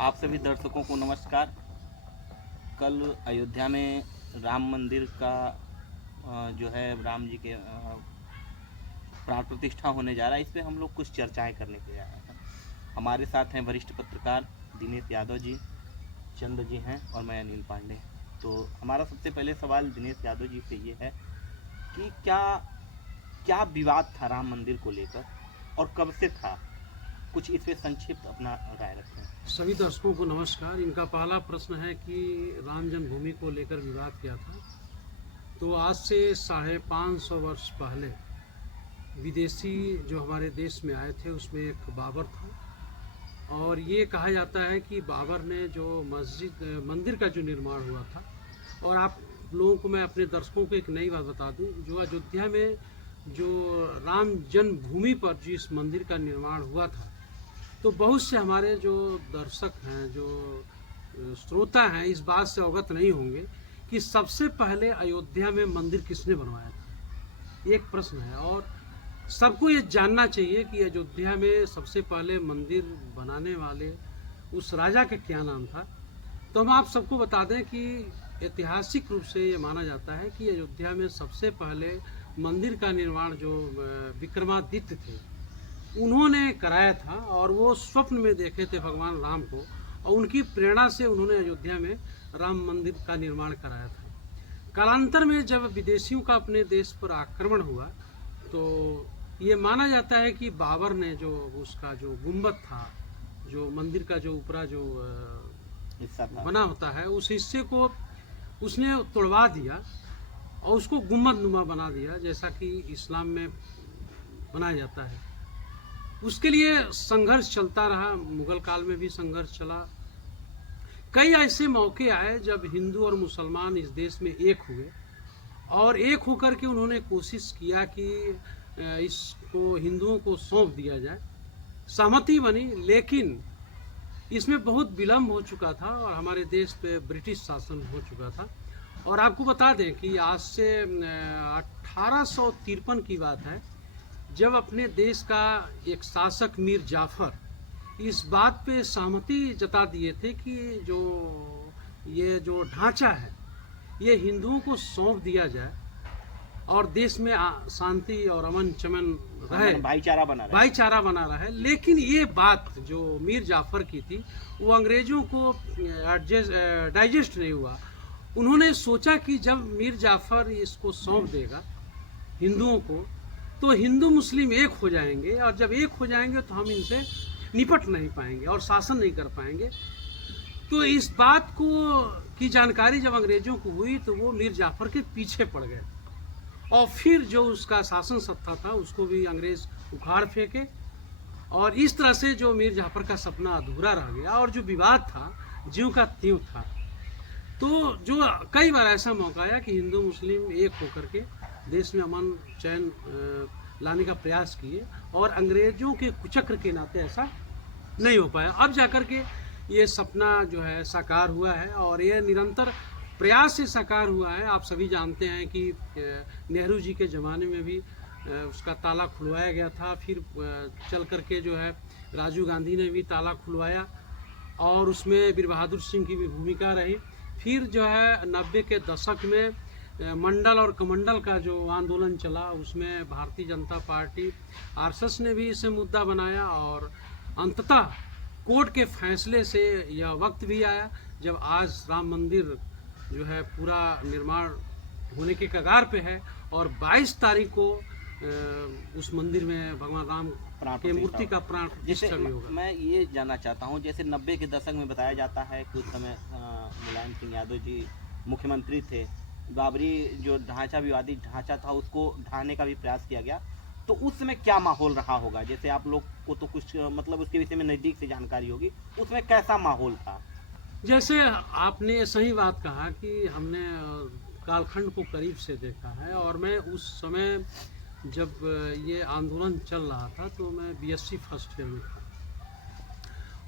आप सभी दर्शकों को नमस्कार। कल अयोध्या में राम मंदिर का जो है राम जी के प्राण प्रतिष्ठा होने जा रहा है। इस पे हम लोग कुछ चर्चाएं करने के लिए आए हैं। हमारे साथ हैं वरिष्ठ पत्रकार दिनेश यादव जी, चंद्र जी हैं और मैं अनिल पांडे। तो हमारा सबसे पहले सवाल दिनेश यादव जी से ये है कि क्या क्या विवाद था राम मंदिर को लेकर और कब से था? कुछ इस पे संक्षिप्त अपना राय रखें। सभी दर्शकों को नमस्कार। इनका पहला प्रश्न है कि राम जन्मभूमि को लेकर विवाद क्या था। तो आज से 550 वर्ष पहले विदेशी जो हमारे देश में आए थे उसमें एक बाबर था, और ये कहा जाता है कि बाबर ने जो मंदिर का जो निर्माण हुआ था। और आप लोगों को, मैं अपने दर्शकों को एक नई बात बता दूं, जो अयोध्या में जो राम जन्मभूमि पर जिस मंदिर का निर्माण हुआ था, तो बहुत से हमारे जो दर्शक हैं, जो श्रोता हैं, इस बात से अवगत नहीं होंगे कि सबसे पहले अयोध्या में मंदिर किसने बनवाया था। एक प्रश्न है। और सबको ये जानना चाहिए कि अयोध्या में सबसे पहले मंदिर बनाने वाले उस राजा का क्या नाम था। तो हम आप सबको बता दें कि ऐतिहासिक रूप से ये माना जाता है कि अयोध्या में सबसे पहले मंदिर का निर्माण जो विक्रमादित्य थे, उन्होंने कराया था। और वो स्वप्न में देखे थे भगवान राम को, और उनकी प्रेरणा से उन्होंने अयोध्या में राम मंदिर का निर्माण कराया था। कालांतर में जब विदेशियों का अपने देश पर आक्रमण हुआ, तो ये माना जाता है कि बाबर ने जो उसका जो गुंबद था, जो मंदिर का जो ऊपरा जो हिस्सा था, बना होता है, उस हिस्से को उसने तोड़वा दिया और उसको गुंबद नुमा बना दिया, जैसा कि इस्लाम में बनाया जाता है। उसके लिए संघर्ष चलता रहा। मुगल काल में भी संघर्ष चला। कई ऐसे मौके आए जब हिंदू और मुसलमान इस देश में एक हुए, और एक होकर के उन्होंने कोशिश किया कि इसको हिंदुओं को सौंप दिया जाए। सहमति बनी, लेकिन इसमें बहुत विलम्ब हो चुका था और हमारे देश पे ब्रिटिश शासन हो चुका था। और आपको बता दें कि आज से 1853 की बात है, जब अपने देश का एक शासक मीर जाफर इस बात पे सहमति जता दिए थे कि ये जो ढांचा है ये हिंदुओं को सौंप दिया जाए और देश में शांति और अमन चमन रहे, भाईचारा बना रहे। लेकिन ये बात जो मीर जाफर की थी, वो अंग्रेजों को डाइजेस्ट नहीं हुआ। उन्होंने सोचा कि जब मीर जाफर इसको सौंप देगा हिंदुओं को, तो हिंदू मुस्लिम एक हो जाएंगे, और जब एक हो जाएंगे तो हम इनसे निपट नहीं पाएंगे और शासन नहीं कर पाएंगे। तो इस बात को की जानकारी जब अंग्रेजों को हुई, तो वो मीर जाफर के पीछे पड़ गए, और फिर जो उसका शासन सत्ता था उसको भी अंग्रेज उखाड़ फेंके। और इस तरह से जो मीर जाफर का सपना अधूरा रह गया, और जो विवाद था ज्यों का त्यों था। तो जो कई बार ऐसा मौका आया कि हिंदू मुस्लिम एक होकर के देश में अमन चैन लाने का प्रयास किए, और अंग्रेजों के कुचक्र के नाते ऐसा नहीं हो पाया। अब जाकर के ये सपना जो है साकार हुआ है, और ये निरंतर प्रयास से साकार हुआ है। आप सभी जानते हैं कि नेहरू जी के ज़माने में भी उसका ताला खुलवाया गया था, फिर चल करके जो है राजीव गांधी ने भी ताला खुलवाया, और उसमें वीर बहादुर सिंह की भी भूमिका रही। फिर जो है 90 के दशक में मंडल और कमंडल का जो आंदोलन चला, उसमें भारतीय जनता पार्टी आरएसएस ने भी इसे मुद्दा बनाया, और अंततः कोर्ट के फैसले से यह वक्त भी आया जब आज राम मंदिर जो है पूरा निर्माण होने के कगार पे है, और 22 तारीख को उस मंदिर में भगवान राम के मूर्ति का प्राण प्रतिष्ठा भी होगा। मैं ये जानना चाहता हूँ, जैसे 90 के दशक में बताया जाता है कि उस समय मुलायम सिंह यादव जी मुख्यमंत्री थे। बाबरी जो ढांचा, विवादित ढांचा था, उसको ढाने का भी प्रयास किया गया। तो उस समय क्या माहौल रहा होगा? जैसे आप लोग को तो कुछ मतलब उसके विषय में नज़दीक से जानकारी होगी, उसमें कैसा माहौल था? जैसे आपने सही बात कहा कि हमने कालखंड को करीब से देखा है, और मैं उस समय जब ये आंदोलन चल रहा था तो मैं बीएससी फर्स्ट ईयर में था,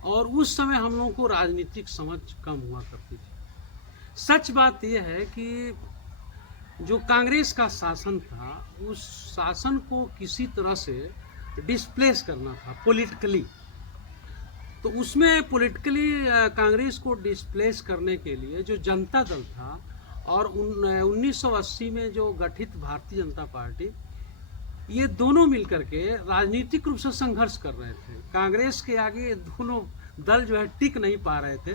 और उस समय हम लोगों को राजनीतिक समझ कम हुआ करती थी। सच बात यह है कि जो कांग्रेस का शासन था, उस शासन को किसी तरह से डिस्प्लेस करना था पॉलिटिकली। तो उसमें पॉलिटिकली कांग्रेस को डिस्प्लेस करने के लिए जो जनता दल था और 1980 में जो गठित भारतीय जनता पार्टी, ये दोनों मिलकर के राजनीतिक रूप से संघर्ष कर रहे थे। कांग्रेस के आगे दोनों दल जो है टिक नहीं पा रहे थे,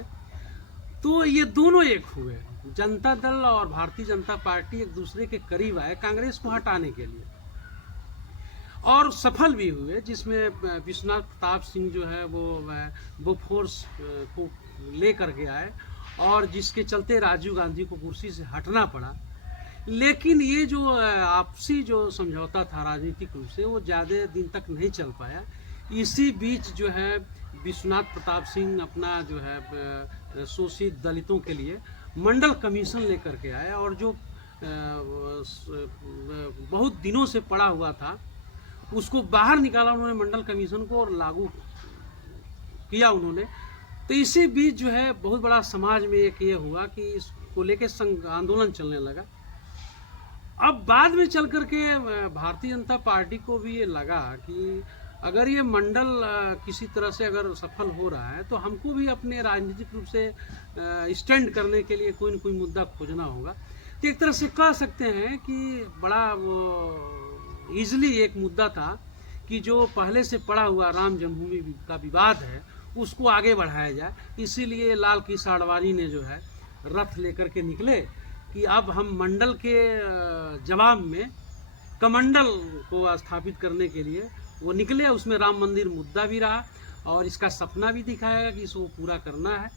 तो ये दोनों एक हुए, जनता दल और भारतीय जनता पार्टी एक दूसरे के करीब आए कांग्रेस को हटाने के लिए, और सफल भी हुए, जिसमें विश्वनाथ प्रताप सिंह जो है वो फोर्स को लेकर के आए और जिसके चलते राजीव गांधी को कुर्सी से हटना पड़ा। लेकिन ये जो आपसी जो समझौता था राजनीतिक रूप से, वो ज़्यादा दिन तक नहीं चल पाया। इसी बीच जो है विश्वनाथ प्रताप सिंह अपना जो है शोषित दलितों के लिए मंडल कमीशन लेकर के आए, और जो बहुत दिनों से पड़ा हुआ था उसको बाहर निकाला उन्होंने मंडल कमीशन को, और लागू किया उन्होंने। तो इसी बीच जो है बहुत बड़ा समाज में एक ये हुआ कि इसको लेके संघ आंदोलन चलने लगा। अब बाद में चल करके भारतीय जनता पार्टी को भी ये लगा कि अगर ये मंडल किसी तरह से अगर सफल हो रहा है, तो हमको भी अपने राजनीतिक रूप से स्टैंड करने के लिए कोई न कोई मुद्दा खोजना होगा। तो एक तरह से कह सकते हैं कि बड़ा ईजिली एक मुद्दा था कि जो पहले से पड़ा हुआ राम जन्मभूमि का विवाद है उसको आगे बढ़ाया जाए। इसीलिए लाल किशन आडवाणी ने जो है रथ लेकर के निकले कि अब हम मंडल के जवाब में कमंडल को स्थापित करने के लिए वो निकले। उसमें राम मंदिर मुद्दा भी रहा और इसका सपना भी दिखाया कि इसको पूरा करना है,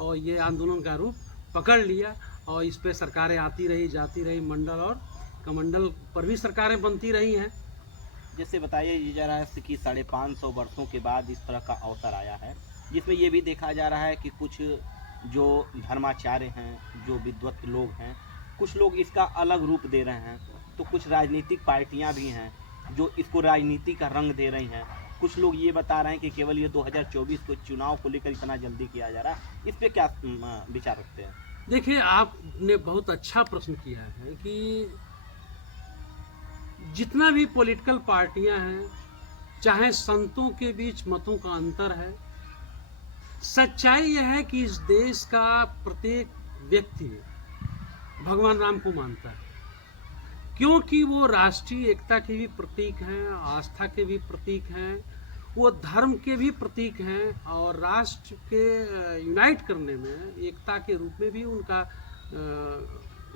और ये आंदोलन का रूप पकड़ लिया और इस पे सरकारें आती रही जाती रही, मंडल और कमंडल पर भी सरकारें बनती रही हैं। जैसे बताइए जा रहा है कि 550 वर्षों के बाद इस तरह का अवसर आया है, जिसमें ये भी देखा जा रहा है कि कुछ जो धर्माचार्य हैं, जो विद्वत लोग हैं, कुछ लोग इसका अलग रूप दे रहे हैं, तो कुछ राजनीतिक पार्टियां भी हैं जो इसको राजनीति का रंग दे रही हैं। कुछ लोग ये बता रहे हैं कि केवल ये 2024 को चुनाव को लेकर इतना जल्दी किया जा रहा है। इस पे क्या विचार रखते हैं? देखिए, आपने बहुत अच्छा प्रश्न किया है कि जितना भी पॉलिटिकल पार्टियां हैं, चाहे संतों के बीच मतों का अंतर है, सच्चाई यह है कि इस देश का प्रत्येक व्यक्ति भगवान राम को मानता है, क्योंकि वो राष्ट्रीय एकता के भी प्रतीक हैं, आस्था के भी प्रतीक हैं, वो धर्म के भी प्रतीक हैं, और राष्ट्र के यूनाइट करने में एकता के रूप में भी उनका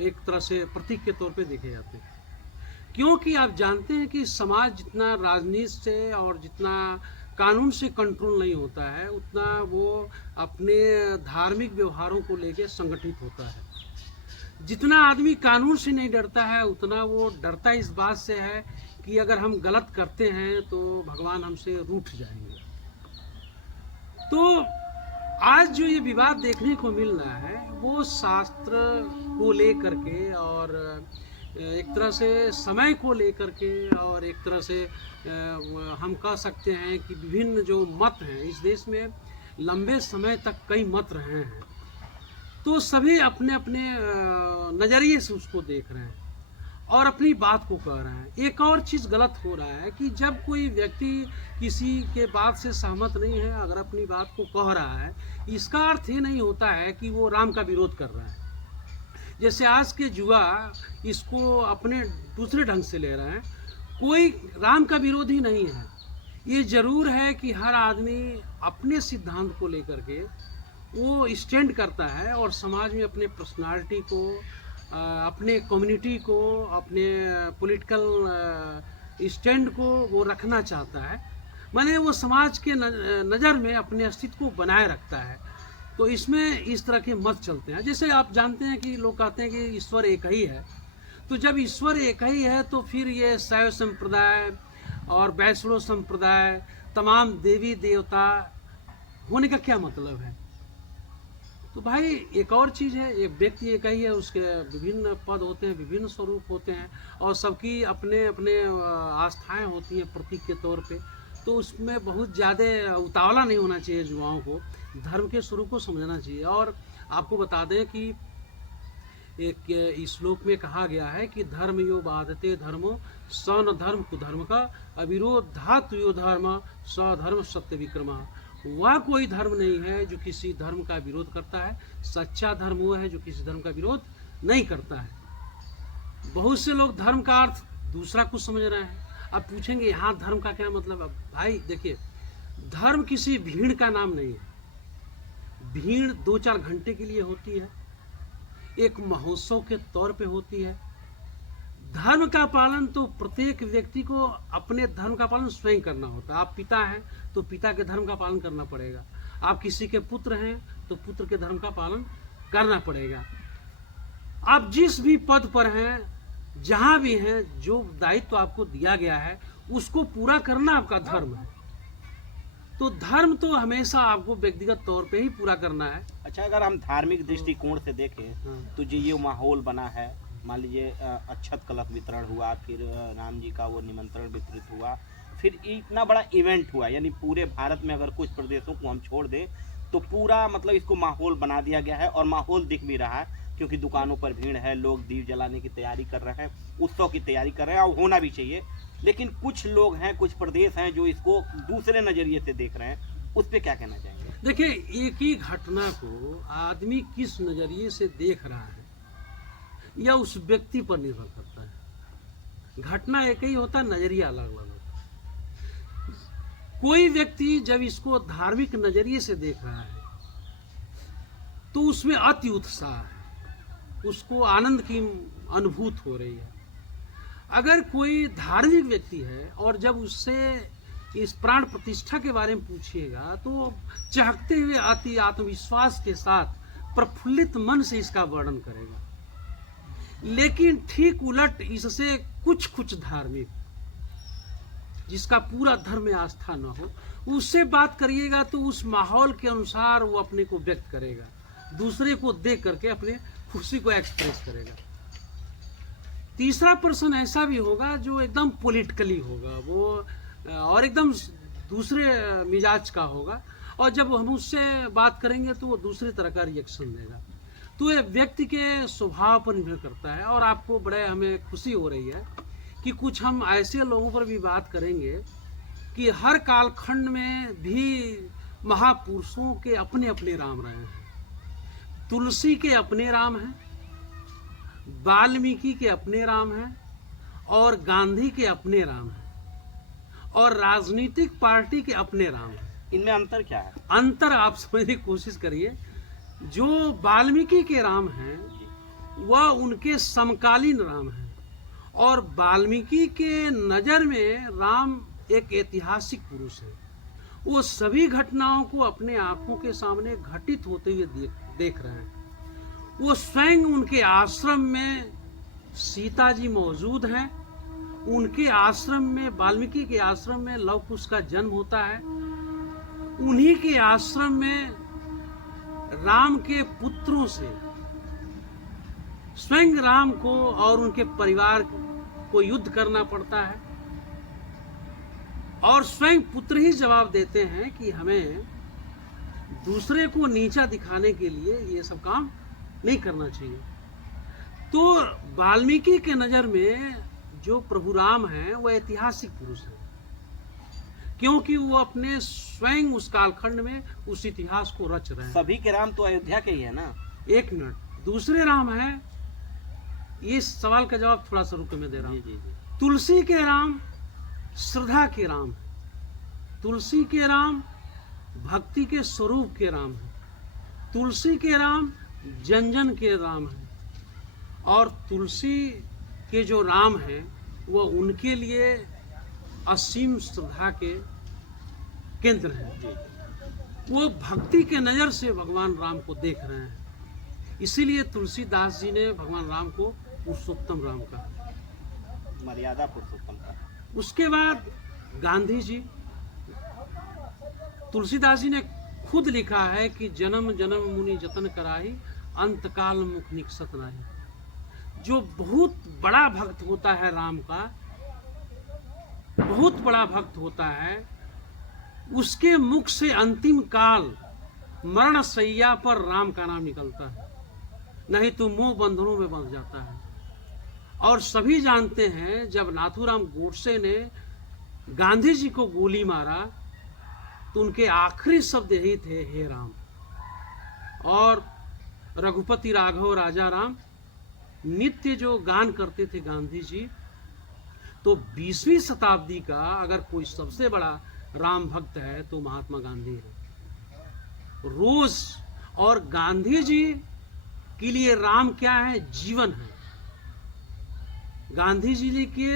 एक तरह से प्रतीक के तौर पे देखे जाते हैं। क्योंकि आप जानते हैं कि समाज जितना राजनीति से और जितना कानून से कंट्रोल नहीं होता है, उतना वो अपने धार्मिक व्यवहारों को लेकर संगठित होता है। जितना आदमी कानून से नहीं डरता है, उतना वो डरता इस बात से है कि अगर हम गलत करते हैं तो भगवान हमसे रूठ जाएंगे। तो आज जो ये विवाद देखने को मिल रहा है, वो शास्त्र को लेकर के और एक तरह से समय को लेकर के, और एक तरह से हम कह सकते हैं कि विभिन्न जो मत हैं इस देश में, लंबे समय तक कई मत रहे हैं, तो सभी अपने अपने नज़रिए से उसको देख रहे हैं और अपनी बात को कह रहे हैं। एक और चीज़ गलत हो रहा है कि जब कोई व्यक्ति किसी के बात से सहमत नहीं है, अगर अपनी बात को कह रहा है, इसका अर्थ ये नहीं होता है कि वो राम का विरोध कर रहा है। जैसे आज के युवा इसको अपने दूसरे ढंग से ले रहे हैं। कोई राम का विरोधी नहीं है। ये जरूर है कि हर आदमी अपने सिद्धांत को लेकर के वो स्टैंड करता है और समाज में अपने पर्सनालिटी को, अपने कम्युनिटी को, अपने पॉलिटिकल स्टैंड को वो रखना चाहता है। माने वो समाज के नज़र में अपने अस्तित्व को बनाए रखता है। तो इसमें इस तरह के मत चलते हैं। जैसे आप जानते हैं कि लोग कहते हैं कि ईश्वर एक ही है, तो जब ईश्वर एक ही है तो फिर ये शैव संप्रदाय और वैष्णव संप्रदाय, तमाम देवी देवता होने का क्या मतलब है? तो भाई एक और चीज़ है, एक व्यक्ति एक ही है, उसके विभिन्न पद होते हैं, विभिन्न स्वरूप होते हैं, और सबकी अपने अपने आस्थाएं होती हैं प्रतीक के तौर पे। तो उसमें बहुत ज़्यादा उतावला नहीं होना चाहिए, युवाओं को धर्म के स्वरूप को समझना चाहिए। और आपको बता दें कि एक श्लोक में कहा गया है कि धर्म यो बाधते धर्मो स न धर्म कुधर्म का अविरोधात यो धर्म स धर्म सत्य विक्रम। वह कोई धर्म नहीं है जो किसी धर्म का विरोध करता है। सच्चा धर्म वो है जो किसी धर्म का विरोध नहीं करता है। बहुत से लोग धर्म का अर्थ दूसरा कुछ समझ रहे हैं। अब पूछेंगे यहाँ धर्म का क्या मतलब। अब भाई देखिए, धर्म किसी भीड़ का नाम नहीं है। भीड़ 2-4 घंटे के लिए होती है, एक महोत्सव के तौर पे होती है। धर्म का पालन तो प्रत्येक व्यक्ति को अपने धर्म का पालन स्वयं करना होता है। आप पिता हैं तो पिता के धर्म का पालन करना पड़ेगा। आप किसी के पुत्र हैं तो पुत्र के धर्म का पालन करना पड़ेगा। आप जिस भी पद पर हैं, जहां भी हैं, जो दायित्व आपको दिया गया है उसको पूरा करना आपका धर्म है। तो धर्म तो हमेशा आपको व्यक्तिगत तौर पे ही पूरा करना है। अच्छा, अगर हम धार्मिक दृष्टिकोण से देखें हाँ। तो जो ये माहौल बना है, मान लीजिए अक्षत कलश वितरण हुआ, फिर राम जी का वो निमंत्रण वितरित हुआ, फिर इतना बड़ा इवेंट हुआ, यानी पूरे भारत में अगर कुछ प्रदेशों को हम छोड़ दें तो पूरा मतलब इसको माहौल बना दिया गया है। और माहौल दिख भी रहा है क्योंकि दुकानों पर भीड़ है, लोग दीप जलाने की तैयारी कर रहे हैं, उत्सव की तैयारी कर रहे हैं, और होना भी चाहिए। लेकिन कुछ लोग हैं, कुछ प्रदेश हैं जो इसको दूसरे नज़रिए से देख रहे हैं, उस पर क्या कहना चाहेंगे? देखिए, एक ही घटना को आदमी किस नजरिए से देख रहा है या उस व्यक्ति पर निर्भर करता है। घटना एक ही होता है, नजरिया अलग अलग होता है। कोई व्यक्ति जब इसको धार्मिक नजरिए से देख रहा है तो उसमें अति उत्साह है, उसको आनंद की अनुभूति हो रही है। अगर कोई धार्मिक व्यक्ति है और जब उससे इस प्राण प्रतिष्ठा के बारे में पूछिएगा तो चहकते हुए अति आत्मविश्वास के साथ प्रफुल्लित मन से इसका वर्णन करेगा। लेकिन ठीक उलट इससे कुछ धार्मिक, जिसका पूरा धर्म में आस्था न हो, उससे बात करिएगा तो उस माहौल के अनुसार वो अपने को व्यक्त करेगा, दूसरे को देख करके अपने खुशी को एक्सप्रेस करेगा। तीसरा पर्सन ऐसा भी होगा जो एकदम पॉलिटिकली होगा, वो और एकदम दूसरे मिजाज का होगा, और जब हम उससे बात करेंगे तो वो दूसरी तरह का रिएक्शन देगा। तो ये व्यक्ति के स्वभाव पर निर्भर करता है। और आपको बड़े हमें खुशी हो रही है कि कुछ हम ऐसे लोगों पर भी बात करेंगे कि हर कालखंड में भी महापुरुषों के अपने अपने राम रहे हैं। तुलसी के अपने राम हैं, वाल्मीकि के अपने राम हैं, और गांधी के अपने राम हैं, और राजनीतिक पार्टी के अपने राम हैं। इनमें अंतर क्या है? अंतर आप समझने की कोशिश करिए। जो वाल्मीकि के राम हैं वह उनके समकालीन राम हैं, और वाल्मीकि के नजर में राम एक ऐतिहासिक पुरुष है। वो सभी घटनाओं को अपने आंखों के सामने घटित होते हुए देख रहे हैं। वो स्वयं उनके आश्रम में सीता जी मौजूद हैं, उनके आश्रम में, वाल्मीकि के आश्रम में लव कुश का जन्म होता है। उन्हीं के आश्रम में राम के पुत्रों से स्वयं राम को और उनके परिवार को युद्ध करना पड़ता है, और स्वयं पुत्र ही जवाब देते हैं कि हमें दूसरे को नीचा दिखाने के लिए ये सब काम नहीं करना चाहिए। तो वाल्मीकि के नजर में जो प्रभु राम हैं वो ऐतिहासिक पुरुष हैं, क्योंकि वो अपने स्वयं उस कालखंड में उस इतिहास को रच रहे हैं। सभी के राम तो अयोध्या के ही है ना। एक मिनट, दूसरे राम हैं, इस सवाल का जवाब थोड़ा सा रुक के मैं दे रहा हूँ। जी। तुलसी के राम श्रद्धा के राम है, तुलसी के राम भक्ति के स्वरूप के राम है, तुलसी के राम जन जन के राम है, और तुलसी के जो राम हैं वो उनके लिए असीम श्रद्धा के केंद्र हैं। वो भक्ति के नजर से भगवान राम को देख रहे हैं। इसीलिए तुलसीदास जी ने भगवान राम को पुरुषोत्तम राम कहा, मर्यादा पुरुषोत्तम का। उसके बाद गांधी जी, तुलसीदास जी ने खुद लिखा है कि जन्म जन्म मुनि जतन कराही, अंतकाल मुख निकसत नाही। जो बहुत बड़ा भक्त होता है राम का, बहुत बड़ा भक्त होता है, उसके मुख से अंतिम काल मरण शैया पर राम का नाम निकलता है, नहीं तो मुंह बंधनों में बंध जाता है। और सभी जानते हैं जब नाथूराम गोडसे ने गांधी जी को गोली मारा तो उनके आखिरी शब्द यही थे, हे राम। और रघुपति राघव राजा राम नित्य जो गान करते थे गांधी जी, तो 20वीं शताब्दी का अगर कोई सबसे बड़ा राम भक्त है तो महात्मा गांधी है। रोज, और गांधी जी के लिए राम क्या है? जीवन है। गांधी जी के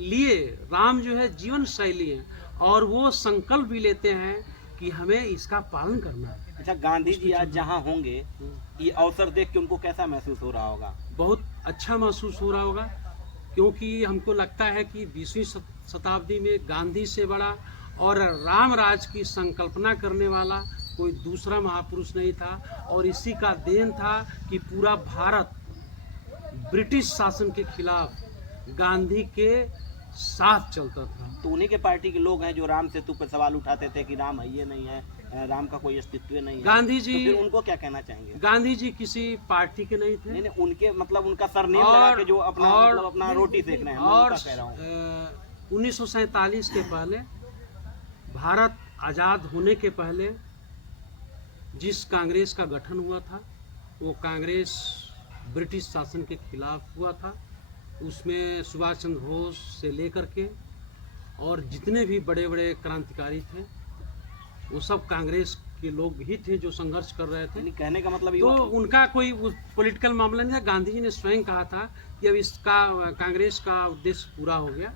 लिए राम जो है जीवन शैली है, और वो संकल्प भी लेते हैं कि हमें इसका पालन करना है। अच्छा, गांधी जी आज जहाँ होंगे, ये अवसर देख के उनको कैसा महसूस हो रहा होगा? बहुत अच्छा महसूस हो रहा होगा, क्योंकि हमको लगता है कि 20वीं शताब्दी में गांधी से बड़ा और राम राज की संकल्पना करने वाला कोई दूसरा महापुरुष नहीं था। और इसी का देन था कि पूरा भारत ब्रिटिश शासन के खिलाफ गांधी के साथ चलता था। तो उन्हीं के पार्टी के लोग हैं जो राम सेतु पर सवाल उठाते थे कि राम है ये नहीं है, राम का कोई अस्तित्व नहीं है। गांधी जी, तो फिर उनको क्या कहना चाहेंगे? गांधी जी किसी पार्टी के नहीं थे। नहीं, उनके मतलब उनका सरनेम लगा के जो अपना रोटी सेक रहे हैं, मैं और उनका कह रहा हूं। 1947 के पहले, भारत आजाद होने के पहले जिस कांग्रेस का गठन हुआ था, वो कांग्रेस ब्रिटिश शासन के खिलाफ हुआ था। उसमें सुभाष चंद्र बोस से लेकर के और जितने भी बड़े बड़े क्रांतिकारी थे, वो सब कांग्रेस के लोग ही थे जो संघर्ष कर रहे थे। कहने का मतलब तो उनका कोई पॉलिटिकल मामला नहीं था। गांधी जी ने स्वयं कहा था कि अब इसका कांग्रेस का उद्देश्य पूरा हो गया,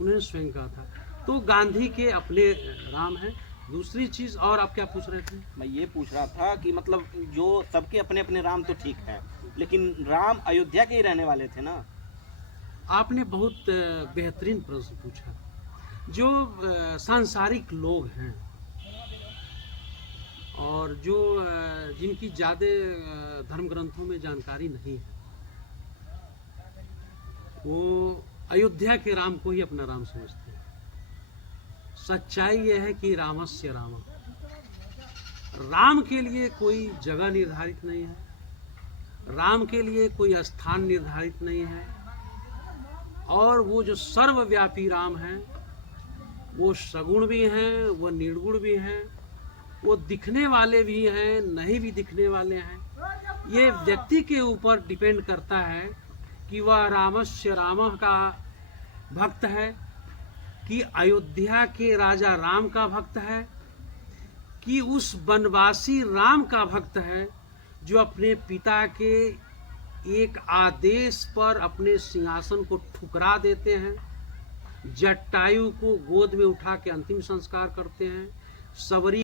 उन्होंने स्वयं कहा था। तो गांधी के अपने राम हैं। दूसरी चीज, और आप क्या पूछ रहे थे? मैं ये पूछ रहा था कि मतलब जो सबके अपने अपने राम तो ठीक है, लेकिन राम अयोध्या के ही रहने वाले थे ना? आपने बहुत बेहतरीन प्रश्न पूछा। जो सांसारिक लोग हैं और जो जिनकी ज़्यादा धर्म ग्रंथों में जानकारी नहीं है, वो अयोध्या के राम को ही अपना राम समझते हैं। सच्चाई यह है कि रामस्य राम, राम के लिए कोई जगह निर्धारित नहीं है, राम के लिए कोई स्थान निर्धारित नहीं है। और वो जो सर्वव्यापी राम हैं, वो सगुण भी हैं, वो निर्गुण भी हैं, वो दिखने वाले भी हैं, नहीं भी दिखने वाले हैं। ये व्यक्ति के ऊपर डिपेंड करता है कि वह रामस्य राम का भक्त है, कि अयोध्या के राजा राम का भक्त है, कि उस वनवासी राम का भक्त है जो अपने पिता के एक आदेश पर अपने सिंहासन को ठुकरा देते हैं, जटायु को गोद में उठा के अंतिम संस्कार करते हैं, सबरी